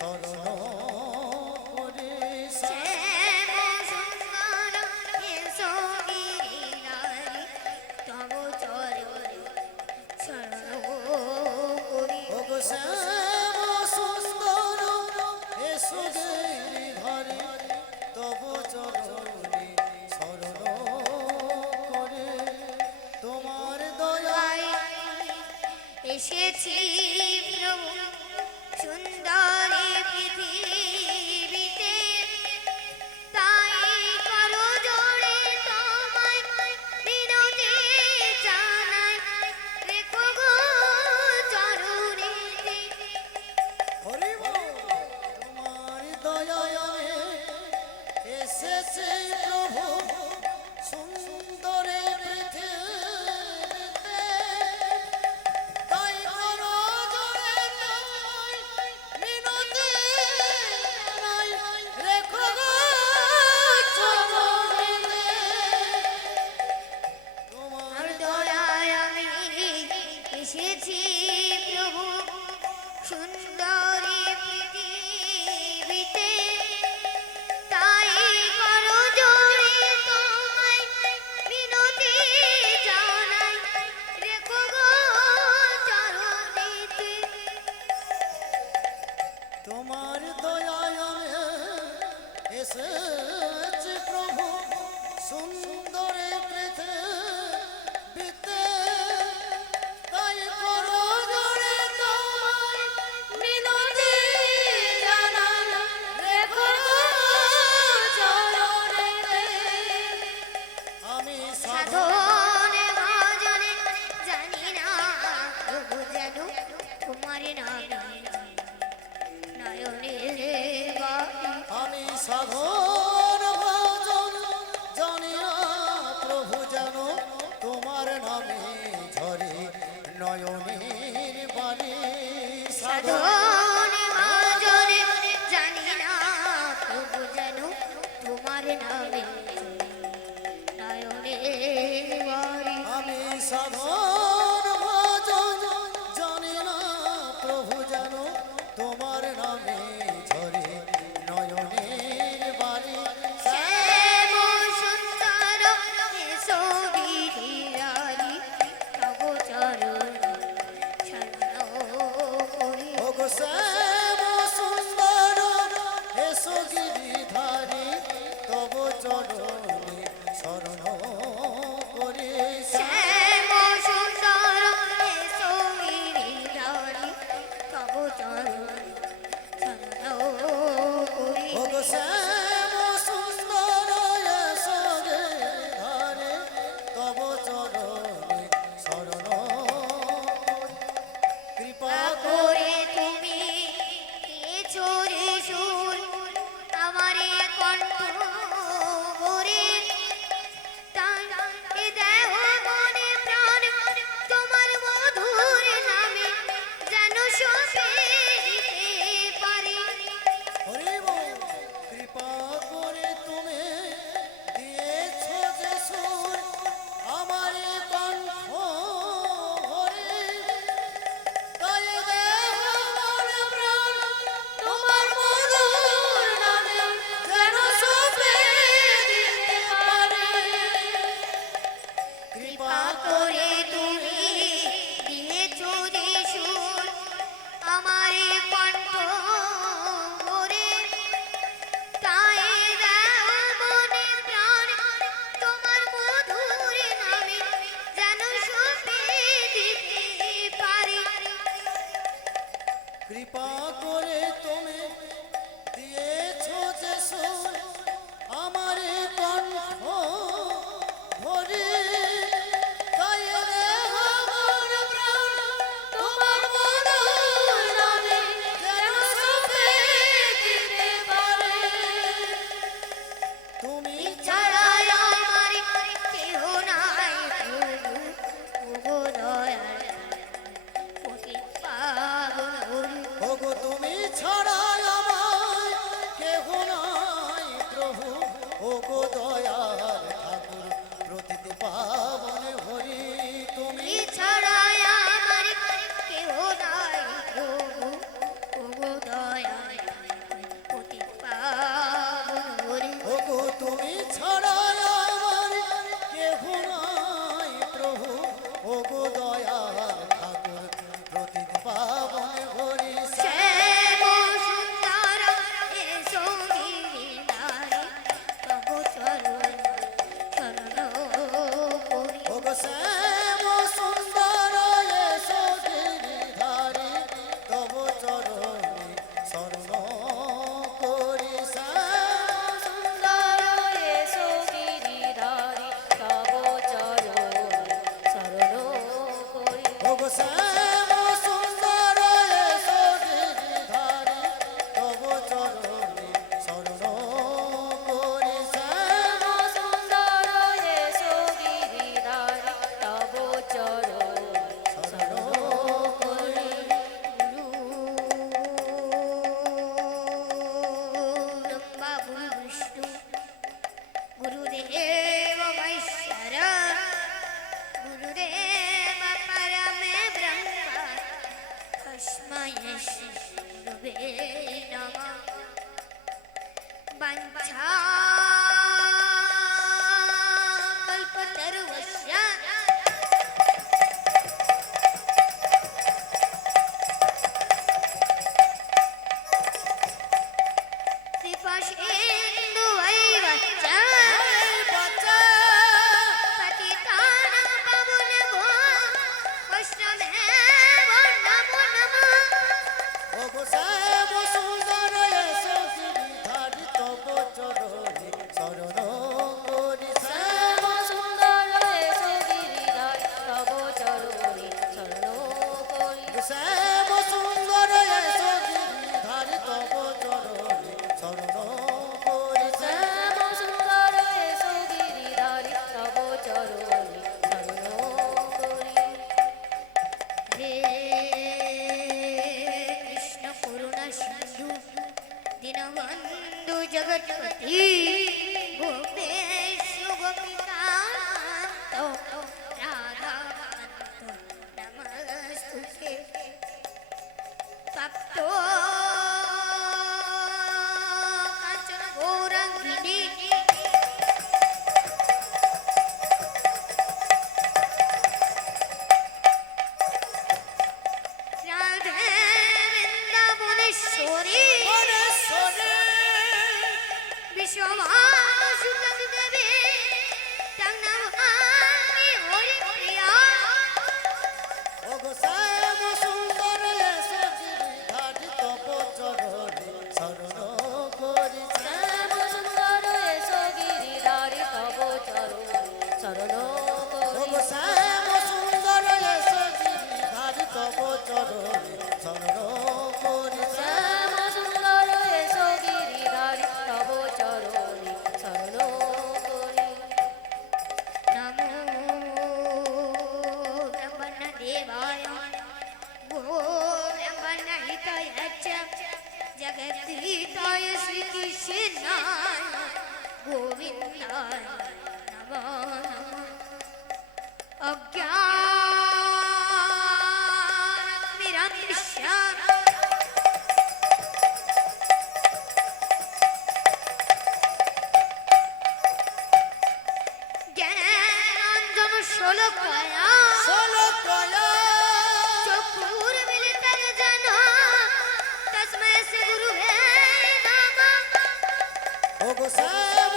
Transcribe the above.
শরণ করে শ্যাম সুন্দর এসো গিরিধারী তব চরণে শরণ করি। ওগো শ্যাম সুন্দর এসো গিরিধারী তব চরণে শরণ করে তোমার দয়ায় এসেছি প্রভু সুন্দর পৃথিবীতে, তাই করো জোড়ে তোমায় বিনতি জানাই, রেখো গো চরণেতে। হরি বল। তোমার দয়ায় আমি এসেছি প্রভু সুন্দর পৃথিবীতে, তাই করো জোড়ে তোমায় মিনতি জানাই, রেখো গো চরণেতে। তোমার আর দয়ায় আমি এসেছি প্রভু সুন্দর পৃথিবীতে, তাই করো জোড়ে তোমায় বিনতি জানাই, রেখো গো চরণেতে। তোমার দয়ায় আমি এসেছি প্রভু সুন্দর পৃথিবীতে, তাই করো জোড়ে তোমায় মিনতি জানাই, রেখো গো চরণেতে। আমি সাধনে ভজনে জানি না প্রভু যেন তোমার নামে নয়নের বাণী। আমি সাধন ভজন জানি না প্রভু যেন তোমার নামে ঝরে নয়নের বাণী। সাধনে ভজনে জানি না প্রভু যেন তোমার নামে নয়নের বাণী। আমি সাধন ভজন জানি না প্রভু যেন তোমার নামে ঝরে নয়নের বাণী। শ্যাম সুন্দর এসো গিরিধারী তব চরণে শরণ করি। ওগো শ্যাম সুন্দর এসো গিরিধারী তব চরণে শরণ করে। শ্যাম সুন্দর এসো গিরিধারী তব চরণে শরণ করি। ওগো শ্যাম সুন্দর এসো গিরিধারী তব চরণে শরণ কৃপা করে তুমি দিয়েছো রে সুর আমারে কণ্ঠ ভরে, তাই দেহ মনে প্রাণ তোমার মধুর নামে যেন শোষে দিতে পারি। হরি বল। কৃপা করে তুমি দিয়েছো যে সুর আমার কণ্ঠ ভরে, তাই দেহ মন প্রাণ তোমার মধুর নামে যেন শোভে দিতে পারে। কৃপা করে তুমি দিয়েছো যে সুর আমারে কণ্ঠ ভরে, তাই দেহ মনে প্রাণ তোমার মধুর নামে যেন শোভে দিতে পারি। কৃপা করে তুমি দিয়েছো যে সুর আমার কণ্ঠ ভরে, তাই দেহ মন প্রাণ তোমার মধুর নামে যেন শোভে দিতে পারে। তুমি ছাড়া আমার কেহ নাই প্রভু, ওগো দয়াল পতি পাবন হরি। ওগো তুমি ছাড়া আমার কেহ নাই প্রভু, ওগো सिंधु वै बच्चा এই বাচ্চা पतितानां पावनेभ्यो वैष्णवेभ्यो नमो नमः ওগো শ্যাম সুন্দর এসো গিরিধারী তব চরণে শরণ করি শ্যাম সুন্দর এসো গিরিধারী তব চরণে শরণ করি। শ্যাম সুন্দর এসো গিরিধারী তব চরণে শরণ করি শ্যাম সুন্দর এসো গিরিধারী তব চরণে শরণ করি। हे कृष्ण करुणा सिंधु दीनबंधु जगत्पति गोपेश गोपिकान्त राधाकान्त नमस्तुते तप्तो कांचन गौरांगिनी राधे वृंदावनेश्वरी পরেশ্বরে विश्वमासुतति देवी तं नमामि हरिप्रिया ওগো শ্যাম সুন্দর এসো গিরিধারী তব চরণে শরণ করি শ্যাম সুন্দর এসো গিরিধারী তব চরণে শরণ করি। ওগো শ্যাম সুন্দর এসো গিরিধারী তব চরণে শরণ করি শ্যাম সুন্দর এসো গিরিধারী তব চরণে শরণ করি। नमो ब्रह्मण देवाय गो ब्रह्मण हिताय च जगद्धिताय श्री कृष्णाय गोविन्दाय नमो नमः अज्ञानतिमिरन्धस्य ज्ञानाञ्जन शोलकया ষোলকয়া चक्षुर्मिलितं येन तस्मै श्री गुरुवे नमः ওগো শ্যাম